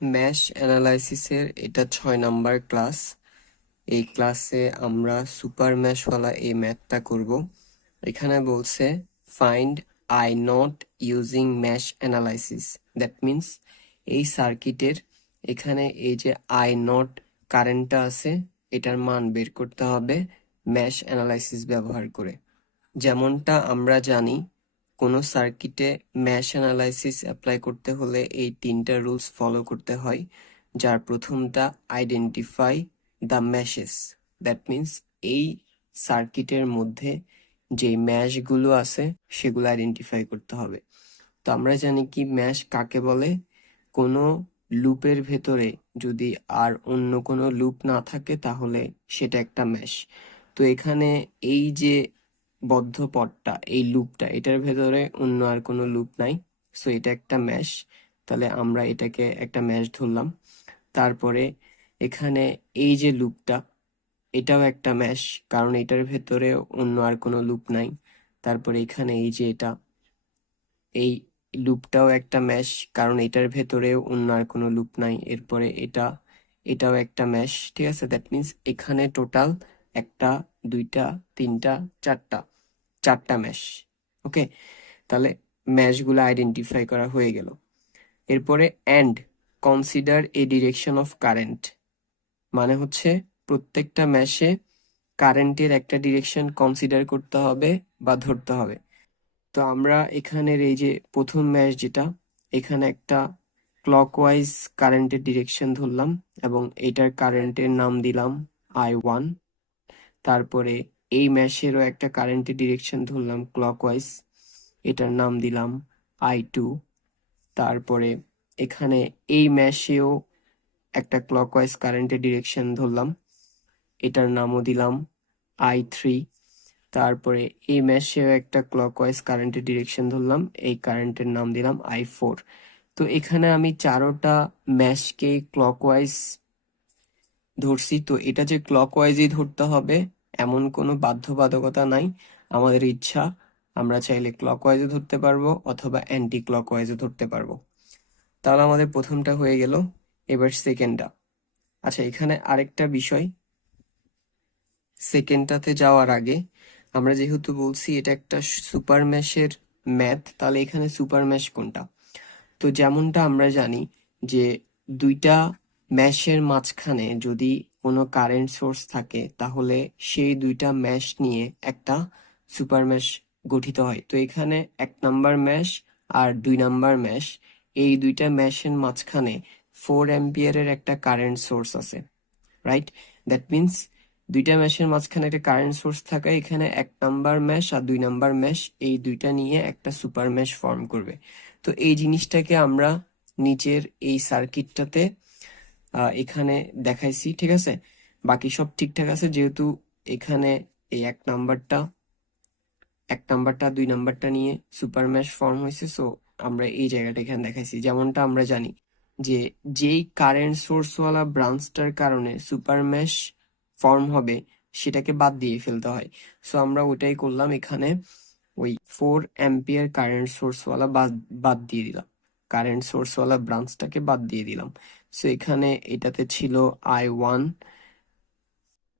Mash অ্যানালাইসিসের এটা 6 number class. এই ক্লাসে আমরা সুপার ম্যাশওয়ালা এই ম্যাথটা করব। এখানে বলছে find I not using mash analysis. That means এই সার্কিটের এখানে এই যে আই নট কারেন্টটা আছে এটার মান বের করতে হবে ম্যাশ অ্যানালাইসিস ব্যবহার করে। যেমনটা আমরা জানি কোনো সার্কিটে ম্যাশ অ্যানালাইসিস অ্যাপ্লাই করতে হলে এই 3টা রুলস ফলো করতে হয়, যার প্রথমটা আইডেন্টিফাই দ্য ম্যাশেস। দ্যাট মিন্স এই সার্কিটের মধ্যে যে ম্যাশগুলো আছে সেগুলো আইডেন্টিফাই করতে হবে। তো আমরা জানি কি ম্যাশ কাকে বলে। কোনো লুপের ভেতরে যদি আর অন্য কোনো লুপ না থাকে তাহলে সেটা একটা ম্যাশ। তো এখানে এই যে বদ্ধ পথটা, এই লুপটা, এটার ভেতরে অন্য আর কোনো লুপ নাই, সো এটা একটা ম্যাশ। তাহলে আমরা এটাকে একটা ম্যাশ ধরলাম। তারপরে এখানে এই যে লুপটা, এটাও একটা ম্যাশ, কারণ এটার ভেতরে অন্য আর কোনো লুপ নাই। তারপরে এখানে এই যে এটা, এই লুপটাও একটা ম্যাশ, কারণ এটার ভেতরেও অন্য আর কোনো লুপ নাই। এরপরে এটাও একটা ম্যাশ, ঠিক আছে। দ্যাট মিন্স এখানে টোটাল একটা, দুইটা, তিনটা, চারটা ম্যাশ। ওকে, তাহলে ম্যাশগুলো আইডেন্টিফাই করা হয়ে গেল। এরপরে and consider A direction of current, মানে হচ্ছে প্রত্যেকটা ম্যাশে কারেন্টের একটা ডিরেকশন কনসিডার করতে হবে বা ধরতে হবে। তো আমরা এখানের এই যে প্রথম ম্যাশ যেটা, এখানে একটা ক্লকওয়াইজ কারেন্টের ডিরেকশন ধরলাম এবং এটার কারেন্টের নাম দিলাম I1। তারপরে এই ম্যাশেরও একটা কারেন্টের ডিরেকশন ধরলাম ক্লকওয়াইজ, এটার নাম দিলাম I2। তারপরে এখানে এই ম্যাশেও একটা ক্লকওয়াইজ কারেন্টের ডিরেকশন ধরলাম, এটার নামও দিলাম I3। তারপরে এই ম্যাশেও একটা ক্লকওয়াইজ কারেন্টের ডিরেকশন ধরলাম, এই কারেন্টের নাম দিলাম I4। তো এখানে আমি চারোটা ম্যাশকে ক্লকওয়াইজ ধরছি। তো এটা যে ক্লকওয়াইজই ধরতে হবে এমন কোনো বাধ্যবাধকতা নাই, আমাদের ইচ্ছা, আমরা চাইলে ক্লকওয়াইজও ধরতে পারবো অথবা অ্যান্টি ক্লকওয়াইজও ধরতে পারবো। তাহলে আমাদের প্রথমটা হয়ে গেল। এবার সেকেন্ডটা। আচ্ছা, এখানে আরেকটা বিষয়, সেকেন্ডটাতে যাওয়ার আগে আমরা যেহেতু বলছি এটা একটা সুপার ম্যাশের ম্যাথ, তাহলে এখানে সুপার ম্যাশ কোনটা? তো যেমনটা আমরা জানি যে দুইটা ম্যাশের মাঝখানে যদি কোনো কারেন্ট সোর্স থাকে তাহলে সেই দুইটা ম্যাশ নিয়ে একটা সুপার ম্যাশ গঠিত হয়। তো এখানে 1 নাম্বার ম্যাশ আর 2 নাম্বার ম্যাশ, এই দুইটা ম্যাশের মাঝখানে 4 অ্যাম্পিয়ারের একটা কারেন্ট সোর্স আছে, রাইট? দ্যাট মিন্স দুইটা ম্যাশের মাঝখানে একটা কারেন্ট সোর্স থাকা, এখানে 1 নাম্বার ম্যাশ আর 2 নাম্বার ম্যাশ এই দুইটা নিয়ে একটা সুপার ম্যাশ ফর্ম করবে। তো এই জিনিসটাকে আমরা নিচের এই সার্কিটটাতে এখানে দেখাইছি, ঠিক আছে। বাকি সব ঠিকঠাক আছে, যেহেতু এখানে এই 1 নাম্বারটা 2 নাম্বারটা নিয়ে সুপার ম্যাশ ফর্ম হয়েছে, সো আমরা এই জায়গাটা এখানে দেখাইছি। যেমনটা আমরা জানি যে যেই কারেন্ট সোর্সওয়ালা ব্রাঞ্চটার কারণে সুপার ম্যাশ ফর্ম হবে সেটাকে বাদ দিয়ে ফেলতে হয়। সো আমরা ওটাই করলাম, এখানে ওই 4 অ্যাম্পিয়ার কারেন্ট সোর্সওয়ালা বাদ দিয়ে দিলাম, কারেন্ট সোর্সওয়ালা ব্রাঞ্চটাকে বাদ দিয়ে দিলাম। সো এখানে এটাতে ছিল I1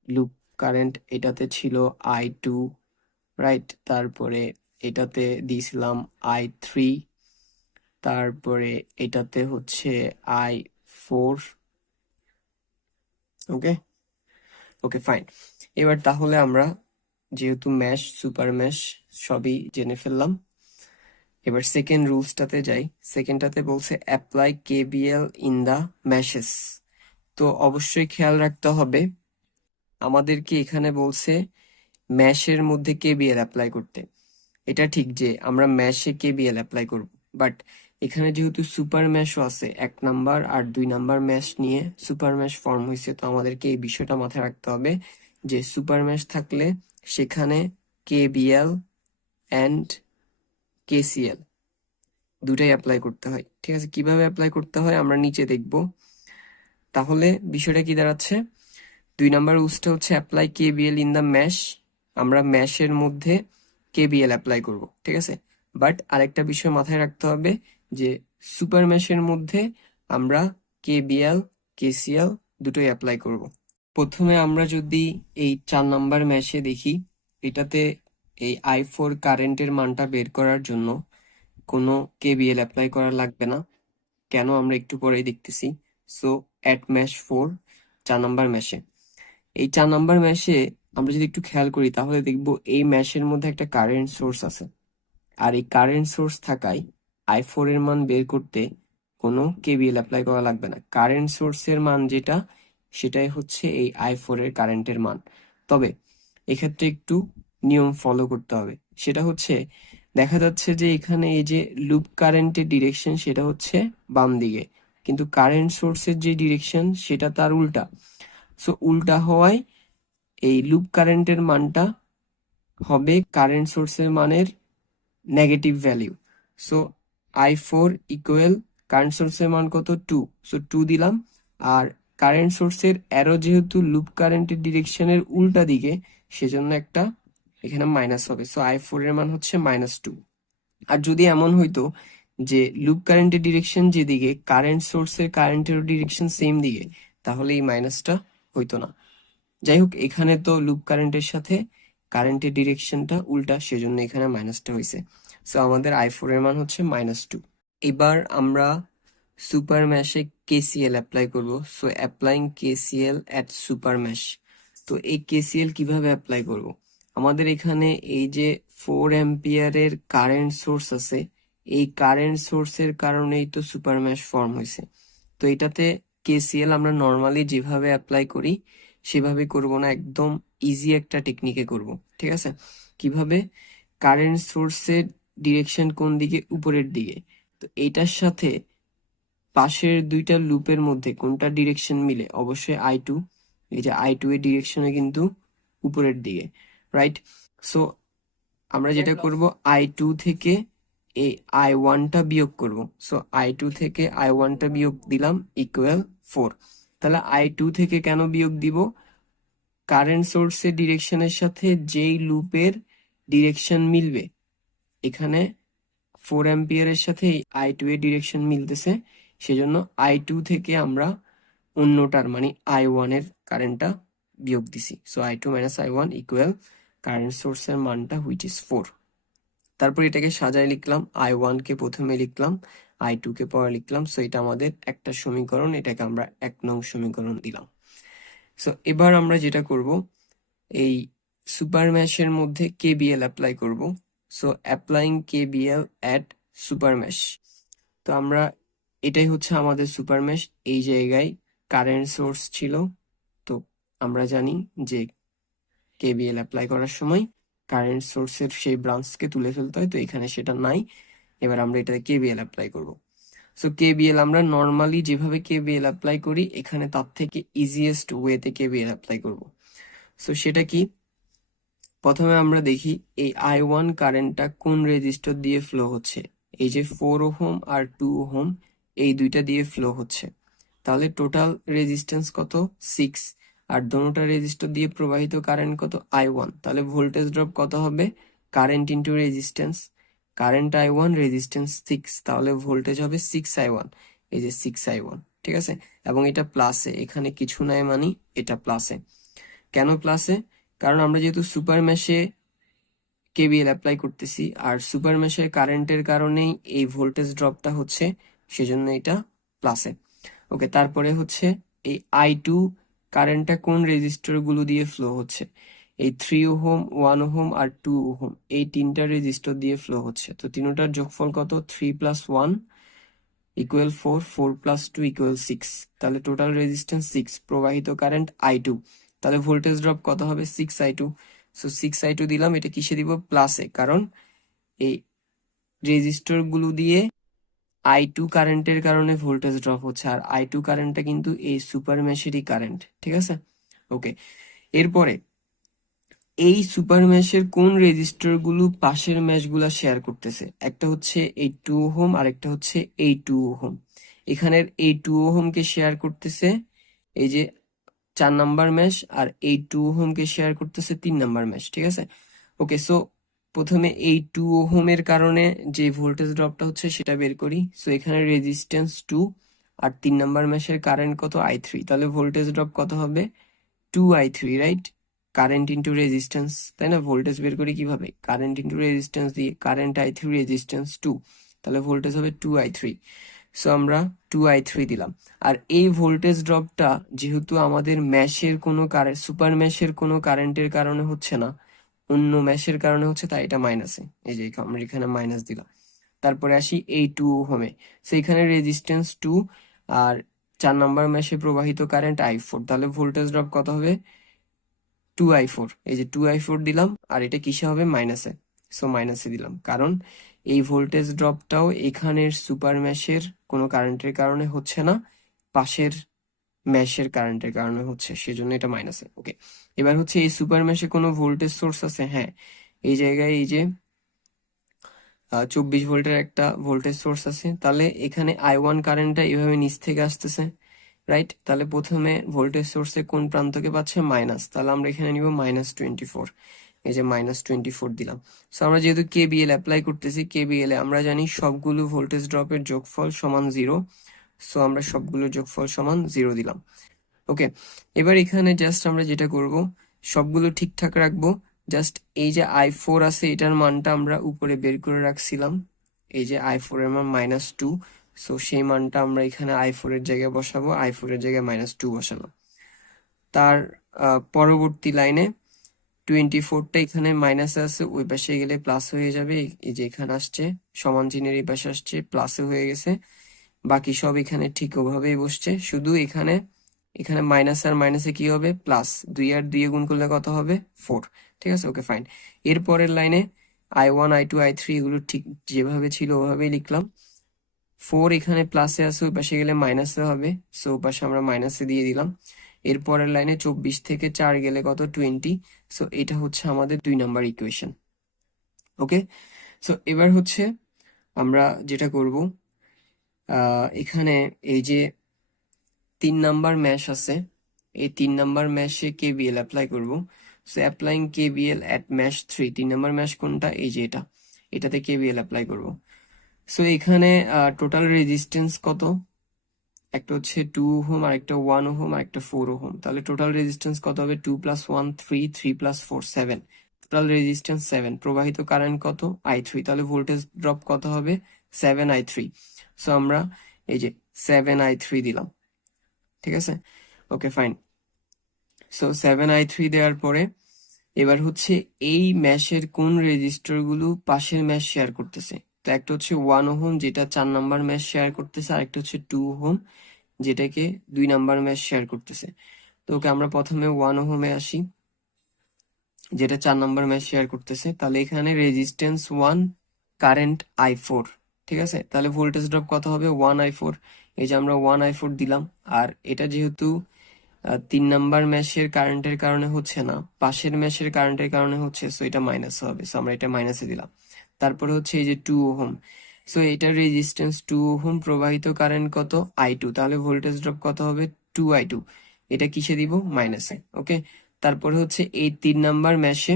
লুপ কারেন্ট, এটাতে ছিল I2, রাইট? তারপরে এটাতে দিয়েছিলাম I3, তারপরে এটাতে হচ্ছে I4। ওকে, ওকে, ফাইন। এবার তাহলে আমরা যেহেতু ম্যাশ, সুপার ম্যাশ সবই জেনে ফেললাম, এবার সেকেন্ড রুলসটাতে যাই। সেকেন্ডটাতে বলছে অ্যাপ্লাই KVL ইন দ্য ম্যাশেস। তো অবশ্যই খেয়াল রাখতে হবে, আমাদেরকে এখানে বলছে ম্যাশের মধ্যে KVL অ্যাপ্লাই করতে। এটা ঠিক যে আমরা ম্যাশে KVL অ্যাপ্লাই করব, বাট এখানে যেহেতু সুপার ম্যাশও আছে, 1 নাম্বার আর 2 নাম্বার ম্যাশ নিয়ে সুপার ম্যাশ ফর্ম হয়েছে, তো আমাদেরকে এই বিষয়টা মাথায় রাখতে হবে যে সুপার ম্যাশ থাকলে সেখানে KVL অ্যান্ড KCL দুটাই অ্যাপ্লাই করতে হয়, ঠিক আছে। কিভাবে অ্যাপ্লাই করতে হয় আমরা নিচে দেখব। তাহলে বিষয়টা কি দাঁড়াচ্ছে, 2 নাম্বার রুলসটা হচ্ছে apply KVL in the mash. আমরা ম্যাশের মধ্যে KVL অ্যাপ্লাই করব, ঠিক আছে। বাট আরেকটা বিষয় মাথায় রাখতে হবে যে সুপার ম্যাশের মধ্যে আমরা কেবিএল কেসিএল দুটোই অ্যাপ্লাই করব। প্রথমে আমরা যদি এই 4 নাম্বার ম্যাশে দেখি, এটাতে এই i4 কারেন্টের মানটা বের করার জন্য কোনো কেবিএল অ্যাপ্লাই করা লাগবে না। কেন আমরা একটু পরেই দেখতেছি। সো অ্যাট ম্যাশ 4 4 নাম্বার ম্যাশে, এই 4 নাম্বার ম্যাশে আমরা যদি একটু খেয়াল করি তাহলে দেখবো এই ম্যাশের মধ্যে একটা কারেন্ট সোর্স আছে। আর এই কারেন্ট সোর্স থাকায় i4 এর মান বের করতে কোনো কেবিএল অ্যাপ্লাই করা লাগবে না। কারেন্ট সোর্সের মান যেটা, সেটাই হচ্ছে এই i4 এর কারেন্টের মান। তবে এক্ষেত্রে একটু নিয়ম ফলো করতে হবে। সেটা হচ্ছে, দেখা যাচ্ছে যে এখানে এই যে লুপ কারেন্টের ডিরেকশন সেটা হচ্ছে বাম দিকে, কিন্তু কারেন্ট সোর্সের যে ডিরেকশন সেটা তার উল্টা। সো উল্টা হওয়ায় এই লুপ কারেন্টের মানটা হবে কারেন্ট সোর্সের মানের negative value. So i4 equal current সোর্সের মান কত 2, সো 2 দিলাম। আর কারেন্ট সোর্সের অ্যারো যেহেতু লুপ কারেন্টের ডিরেকশনের উল্টা দিকে, সেজন্য একটা এখানে মাইনাস হবে। সো i4 এর মান হচ্ছে -2। আর যদি এমন হইতো যে লুপ কারেন্টের ডিরেকশন যেদিকে, কারেন্ট সোর্সের কারেন্টের ডিরেকশন সেম দিকে, তাহলে এই মাইনাসটা হইতো না। যাই হোক, এখানে তো লুপ কারেন্টের সাথে কারেন্টের ডিরেকশনটা উল্টা, সেজন্য এখানে মাইনাসটা হয়েছে। সো আমাদের i4 এর মান হচ্ছে -2। এবার আমরা সুপার ম্যাশে কেসিএল অ্যাপ্লাই করব। So applying KCL at super mash. তো এই কেসিএল কিভাবে অ্যাপ্লাই করব? আমাদের এখানে এই যে 4 অ্যাম্পিয়ারের কারেন্ট সোর্স আছে, এই কারেন্ট সোর্সের কারণেই তো সুপার ম্যাশ ফর্ম হয়েছে। তো এটাতে কেসিএল আমরা নর্মালি যেভাবে অ্যাপ্লাই করি সেভাবে করব না, একদম ইজি একটা টেকনিকে করব। ঠিক আছে? কিভাবে? কারেন্ট সোর্সের ডিরেকশন কোন দিকে? উপরের দিকে। তো এইটার সাথে পাশের দুইটা লুপের মধ্যে কোনটা ডিরেকশন মিলে? অবশ্যই i2। এই যে i2 এর ডিরেকশনে কিন্তু উপরের দিকে, রাইট? সো আমরা যেটা করব, i2 থেকে এই i1টা বিয়োগ করব। সো i2 থেকে i1টা বিয়োগ দিলাম ইকুয়াল 4। তাহলে i2 থেকে কেন বিয়োগ দিব? কারেন্ট সোর্সের ডিরেকশনের সাথে যেই লুপের ডিরেকশন মিলবে, এখানে 4 অ্যাম্পিয়ারের সাথে i2 এর ডিরেকশন মিলতেছে, সেজন্য i2 থেকে আমরা অন্যটার মানে i1 এর কারেন্টটা বিয়োগ দিছি। So i2 minus i1 equal current সোর্সের মানটা হুইচ ইজ 4। তারপর এটাকে সাজায় লিখলাম, i1 কে প্রথমে লিখলাম, i2 কে পরে লিখলাম। সো এটা আমাদের একটা সমীকরণ, এটাকে আমরা 1 নং সমীকরণ দিলাম। সো এবার আমরা যেটা করব, এই সুপার ম্যাশের মধ্যে কেবিএল অ্যাপ্লাই করব। So applying KBL at super mash. তো আমরা, এটাই হচ্ছে আমাদের সুপার ম্যাশ। এই জায়গায় কারেন্ট সোর্স ছিল, তো আমরা জানি যে কেবিএল অ্যাপ্লাই করার সময় কারেন্ট সোর্সের সেই ব্রাঞ্চকে তুলে ফেলতে হয়, তো এখানে সেটা নাই। এবার আমরা এটাতে কেবিএল অ্যাপ্লাই করব। সো কেবিএল আমরা নর্মালি যেভাবে কেবিএল অ্যাপ্লাই করি, এখানে তার থেকে ইজিয়েস্ট ওয়েতে কেবিএল অ্যাপ্লাই করব। সো সেটা কি? প্রথমে আমরা দেখি এই i1 কারেন্টটা কোন রেজিস্টর দিয়ে ফ্লো হচ্ছে। এই যে 4 ওহম আর 2 ওহম, এই দুইটা দিয়ে ফ্লো হচ্ছে। তাহলে টোটাল রেজিস্ট্যান্স কত? 6। আর দোনোটা রেজিস্টর দিয়ে প্রবাহিত কারেন্ট কত? i1। তাহলে ভোল্টেজ ড্রপ কত হবে? Current into resistance. Current i1, resistance 6, তাহলে ভোল্টেজ হবে 6i1। এই যে 6i1, ঠিক আছে? এবং এটা প্লাসে, এখানে কিছু নাই মানে এটা প্লাসে। কেন প্লাসে? কারণ আমরা যেহেতু সুপার ম্যাশে কেবিএল অ্যাপ্লাই করতেছি, আর সুপার ম্যাশের কারেন্টের কারণেই এই ভোল্টেজ ড্রপটা হচ্ছে, সেজন্য এটা প্লাসে। ওকে, তারপরে হচ্ছে এই i2 কারেন্টটা কোন রেজিস্টর গুলো দিয়ে ফ্লো হচ্ছে? এই 3 ওহম, 1 ওহম আর 2 ওহম, এই তিনটা রেজিস্টর দিয়ে ফ্লো হচ্ছে। তো তিনটার যোগফল কত? 3 + 1 ইকুয়াল 4, 4 + 2 ইকুয়াল 6। তাহলে টোটাল রেজিস্ট্যান্স 6, প্রবাহিত কারেন্ট i2। তাহলে ভোল্টেজ ড্রপ কত হবে? 6i2। সো 6i2 দিলাম, এটা কিসে দিব? প্লাসে, কারণ এই রেজিস্টর গুলো দিয়ে i2 কারেন্টের কারণে ভোল্টেজ ড্রপ হচ্ছে, আর i2 কারেন্টটা কিন্তু এই সুপার মেশেরই কারেন্ট, ঠিক আছে? ওকে, এরপরে এই সুপার মেশের কোন রেজিস্টর গুলো পাশের মেশ গুলা শেয়ার করতেছে? একটা হচ্ছে এই 2 ওহম আর একটা হচ্ছে এই 2 ওহম। এখানের এই 2 ওহম কে শেয়ার করতেছে এই যে 4 নাম্বার মেশ, আর এই 2 ওহম কে শেয়ার করতেছে 3 নাম্বার মেশ, ঠিক আছে? ওকে, সো প্রথমে এই 2 ওহমের কারণে যে ভোল্টেজ ড্রপটা হচ্ছে সেটা বের করি। সো এখানে রেজিস্ট্যান্স 2 আর 3 নাম্বার মেশের কারেন্ট কত i3, তাহলে ভোল্টেজ ড্রপ কত হবে 2i3, right? Current into resistance, তাই না? ভোল্টেজ বের করি কিভাবে, কারেন্ট ইন্টু রেজিস্ট্যান্স দিয়ে, কারেন্ট i3 রেজিস্ট্যান্স 2, তাহলে ভোল্টেজ হবে 2i3। সো আমরা 2i3 দিলাম। আর এই ভোল্টেজ ড্রপটা যেহেতু আমাদের ম্যাশের কোনো কারেন্ট, সুপার ম্যাশের কোনো কারেন্টের কারণে হচ্ছে না, অন্য ম্যাশের কারণে হচ্ছে, তাই এটা মাইনাসে, এই যে আমরা এখানে মাইনাস দিলাম। তারপরে আসি এই 2 ওহমে, সো এখানে রেজিস্ট্যান্স 2 আর 4 নাম্বার ম্যাশে প্রবাহিত কারেন্ট i4, তাহলে ভোল্টেজ ড্রপ কত হবে 2i4, এই যে 2i4 দিলাম, আর এটা কিসে হবে মাইনাসে, সো মাইনাসে দিলাম, কারণ এই ভোল্টেজ ড্রপটাও এখানের সুপার ম্যাশের কোনো কারেন্টের কারণে হচ্ছে না, পাশের ম্যাশের কারেন্টের কারণে হচ্ছে, সেজন্য এটা মাইনাসে। ওকে, এবার হচ্ছে এই সুপার ম্যাশে কোনো ভোল্টেজ সোর্স আছে, হ্যাঁ এই জায়গায় এই যে 24 ভোল্টের একটা ভোল্টেজ সোর্স আছে, তাহলে এখানে i1 কারেন্টটা এভাবে নিচ থেকে আসতেছে, রাইট? তাহলে প্রথমে ভোল্টেজ সোর্সে কোন প্রান্তকে পাচ্ছে মাইনাস, তাহলে আমরা এখানে নিব -24, এই যে -24 দিলাম। সো আমরা যেহেতু কেবিএল অ্যাপ্লাই করতেছি, কেবিএল এ আমরা জানি সবগুলো ভোল্টেজ ড্রপের যোগফল সমান 0, সো আমরা সবগুলো যোগফল সমান 0 দিলাম। ওকে, এবার এখানে জাস্ট আমরা যেটা করব, সবগুলো ঠিকঠাক রাখবো, জাস্ট এই যে i4 আছে এটার মানটা আমরা উপরে বের করে রাখছিলাম, এই যে i4 এর মান -2, সো সেই মানটা আমরা এখানে i4 এর জায়গায় বসাবো, i4 এর জায়গায় -2 বসালাম। তার পরবর্তী লাইনে 24টা এখানে মাইনাসে আছে, ওই পাশে গেলে প্লাস হয়ে যাবে, এই যে এখানে আসছে সমান চিহ্নের এই পাশে আসছে প্লাসে হয়ে গেছে, বাকি সব এখানে ঠিক ওভাবেই বসছে, শুধু এখানে এখানে মাইনাস আর মাইনাসে কি হবে প্লাস, 2 আর 2 গুণ করলে কত হবে 4, ঠিক আছে? Okay fine. এরপরের লাইনে i1 i2 i3 এগুলো ঠিক যেভাবে ছিল ওভাবেই লিখলাম, 4 এখানে প্লাসে আছে, ওই পাশে গেলে মাইনাসে হবে, সো ওই পাশে আমরা মাইনাসে দিয়ে দিলাম। এরপরের লাইনে 24 থেকে 4 গেলে কত 20, সো এটা হচ্ছে আমাদের 2 নাম্বার ইকুয়েশন। ওকে, সো এবার হচ্ছে আমরা যেটা করব, এখানে এই যে 3 নাম্বার ম্যাশ আছে, এই 3 নাম্বার ম্যাশে কেবিএল অ্যাপ্লাই করব। সো অ্যাপ্লাইং কেবিএল এট ম্যাশ 3, 3 নাম্বার ম্যাশ কোনটা, এই যে এটা, এটাতে কেবিএল অ্যাপ্লাই করব। সো এখানে টোটাল রেজিস্ট্যান্স কত, একটা হচ্ছে 2 ওহম আর একটা 1 ওহম আর একটা 4 ওহম, তাহলে টোটাল রেজিস্ট্যান্স কত হবে 2 + 1 3, 3 + 4 7, টোটাল রেজিস্ট্যান্স 7, প্রবাহিত কারেন্ট কত i3, তাহলে ভোল্টেজ ড্রপ কত হবে 7i3। সো আমরা এই যে 7i3 দিলাম, ঠিক আছে? Okay fine. সো 7i3 দেওয়ার পরে এবার হচ্ছে এই ম্যাশের কোন রেজিস্টার গুলো পাশের ম্যাশ শেয়ার করতেছে, তো একটা হচ্ছে 1 ওহম যেটা 4 নাম্বার ম্যাশ শেয়ার করতেছে, আর একটা হচ্ছে 2 ওহম যেটাকে 2 নাম্বার ম্যাশ শেয়ার করতেছে। তো ওকে আমরা প্রথমে 1 ওহমে আসি, যেটা 4 নাম্বার ম্যাশ শেয়ার করতেছে, তাহলে এখানে রেজিস্ট্যান্স 1, কারেন্ট i4, ঠিক আছে? তাহলে ভোল্টেজ ড্রপ কত হবে 1i4, এই যে আমরা 1i4 দিলাম, আর এটা যেহেতু 3 নাম্বার ম্যাশের কারেন্টের কারণে হচ্ছে না, পাশের ম্যাশের কারেন্টের কারণে হচ্ছে, সো এটা মাইনাস হবে, সো আমরা এটা মাইনাসে দিলাম। তারপরে হচ্ছে এই যে 2 ওহম, সো এটার রেজিস্ট্যান্স 2 ওহম, প্রবাহিত কারেন্ট কত i2, তাহলে ভোল্টেজ ড্রপ কত হবে 2i2, এটা কিসে দিব মাইনাসে। ওকে, তারপরে হচ্ছে এই 3 নাম্বার ম্যাশে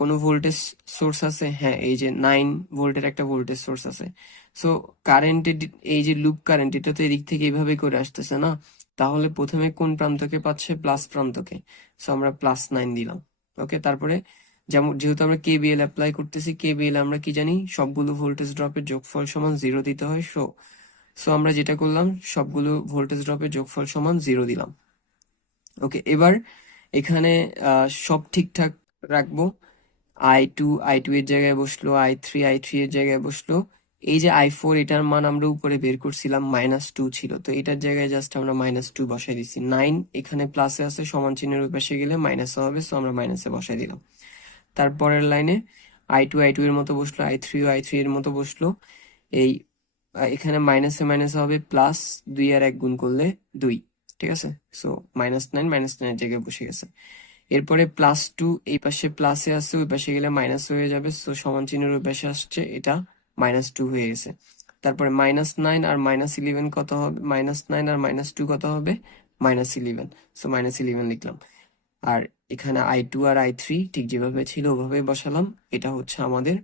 কোনো ভোল্টেজ সোর্স আছে, হ্যাঁ এই যে 9 ভোল্টের একটা ভোল্টেজ সোর্স আছে। সো কারেন্ট, এই যে লুপ কারেন্ট, এটা তো এদিক থেকে এইভাবে করে আসতেছে না, তাহলে প্রথমে কোন প্রান্তকে পাচ্ছে প্লাস প্রান্তকে, সো আমরা +9 দিলাম। ওকে, তারপরে যেমন যেহেতু আমরা কেবিএল অ্যাপ্লাই করতেছি, কেবিএল আমরা কি জানি সবগুলো ভোল্টেজ ড্রপের যোগফল সমান 0 দিতে হয়, সো সো আমরা যেটা করলাম সবগুলো ভোল্টেজ ড্রপের যোগফল সমান 0 দিলাম। ওকে, এবার এখানে সব ঠিকঠাক রাখবো, i2 এর জায়গায় বসলো, i3 এর জায়গায় বসলো, এই যে i4 এটার মান আমরা উপরে বের করছিলাম -2 ছিল, তো এটার জায়গায় জাস্ট আমরা -2 বসাই দিচ্ছি। 9 এখানে প্লাসে আছে, সমান চিহ্নের ওই পাশে গেলে মাইনাস হবে, সো আমরা মাইনাসে বসাই দিলাম। তারপরের লাইনে i2 এর মতো বসলো, i3 এর মতো বসলো, এই এখানে মাইনাসে মাইনাসে হবে প্লাস, 2 আর 1 গুণ করলে 2, ঠিক আছে? সো -9 এর জায়গায় বসে গেছে। এরপরে +2 এই পাশে প্লাসে আছে, ওই পাশে গেলে মাইনাস হয়ে যাবে, সো সমান চিহ্নের ওই পাশে আসছে, এটা -2 হয়ে গেছে। তারপরে -9 আর -11 কত হবে, -9 আর -2 কত হবে -11, সো -11 লিখলাম। আর এখানে i2 আর i3 ঠিক যেভাবে ছিল ওভাবে বসালাম, এটা হচ্ছে আমাদের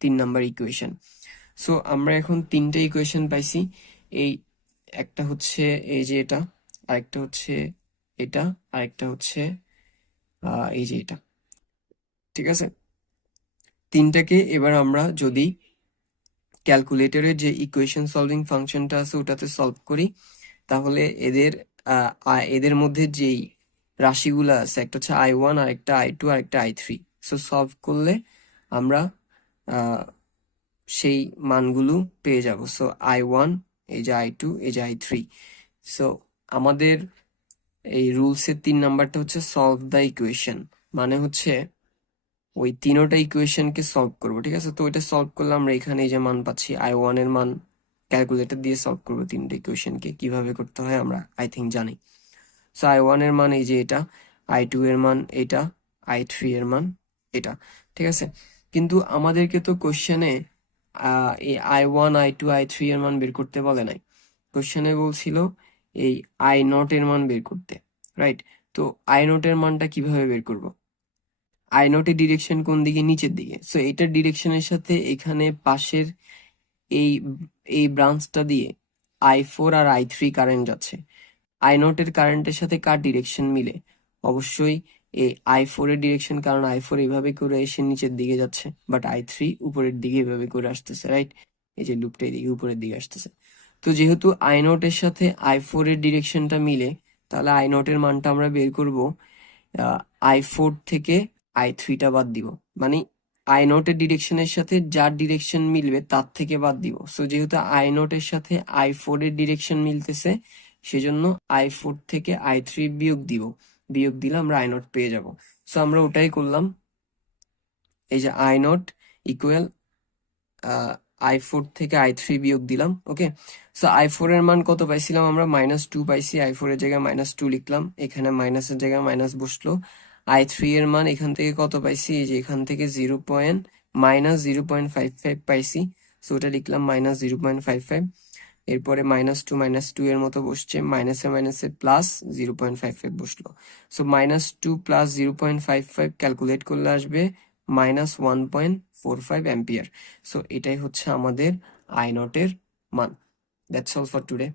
3 নাম্বার ইকুয়েশন। সো আমরা এখন 3টে ইকুয়েশন পাইছি, এই একটা হচ্ছে এই যে এটা, আরেকটা হচ্ছে এটা, আরেকটা হচ্ছে এই যে এটা। ঠিক আছে, তিনটাকে এবার আমরা যদি ক্যালকুলেটরের যে ইকুয়েশন সলভিং ফাংশনটা আছে ওটাতে সলভ করি, তাহলে এদের মধ্যে যেই রাশিগুলো আছে, একটা হচ্ছে I1, আরেকটা I2, আরেকটা I3, সো সলভ করলে আমরা আহ, সেই মানগুলো পেয়ে যাব। সো I1, এই যে I2, এই যে I3। সো আমাদের এই রুলসের 3 নাম্বারটা হচ্ছে সলভ দ্য ইকুয়েশন, মানে হচ্ছে ওই তিনোটা ইকুয়েশনকে সলভ করবো। ঠিক আছে, তো ওইটা সলভ করলে আমরা এখানে এই যে মান পাচ্ছি, I1 এর মান ক্যালকুলেটর দিয়ে সলভ করবো তিনটা ইকুয়েশনকে। কিভাবে করতে হয় আমরা আই থিঙ্ক জানি। সো I1 এর মান এই যে এটা, I2 এর মান এটা, I3 এর মান এটা। ঠিক আছে, কিন্তু আমাদেরকে তো কোশ্চেনে এই I1, I2, I3 এর মান বের করতে বলে নাই। কোশ্চেনে বলছিল এই I0 এর মান বের করতে, রাইট? তো I0 এর মানটা কিভাবে বের করব? I0 এর ডিরেকশন কোন দিকে? নিচের দিকে। সো এটার ডিরেকশনের সাথে এখানে পাশের এই এই ব্রাঞ্চটা দিয়ে I4 আর I3 কারেন্ট যাচ্ছে। I0 এর কারেন্টের সাথে কার ডিরেকশন মিলে? অবশ্যই এই I4 এর ডিরেকশন, কারণ I4 এইভাবে করে এসে নিচের দিকে যাচ্ছে, বাট I3 উপরের দিকে এভাবে করে আসতেছে, রাইট? এই যে লুপটা এদিকে উপরের দিকে আসতেছে। তো যেহেতু I0 এর সাথে I4 এর ডিরেকশনটা মিলে, তাহলে I0 এর মানটা আমরা বের করব I4 থেকে I3টা বাদ দিব, মানে I0 এর ডিরেকশনের সাথে যার ডিরেকশন মিলবে তার থেকে বাদ দিব। সো যেহেতু I0 এর সাথে I4 এর ডিরেকশন মিলতেছে, সেজন্য I4 থেকে I3 বিয়োগ দিব। বিয়োগ দিলে আমরা I0 পেয়ে যাব। সো আমরা ওটাই করলাম। এই যে I0 ইকুয়াল I4 থেকে I3 বিয়োগ দিলাম। ওকে, সো I4 এর মান কত পাইছিলাম আমরা? -2 পাইছি। I4 এর জায়গায় -2 লিখলাম, এখানে মাইনাসের জায়গায় মাইনাস বসলো। I3 এর মান এখান থেকে কত পাইছি? এই যে এখান থেকে -0.55 পাইছি। সো ওটা লিখলাম -0.55। এরপরে -2 এর মতো বসছে, মাইনাসে মাইনাসে প্লাস 0.55 বসলো। সো -2 প্লাস 0.55 ক্যালকুলেট করলে আসবে -1.45 অ্যাম্পিয়ার। সো এটাই হচ্ছে আমাদের I0 এর মান। That's all for today.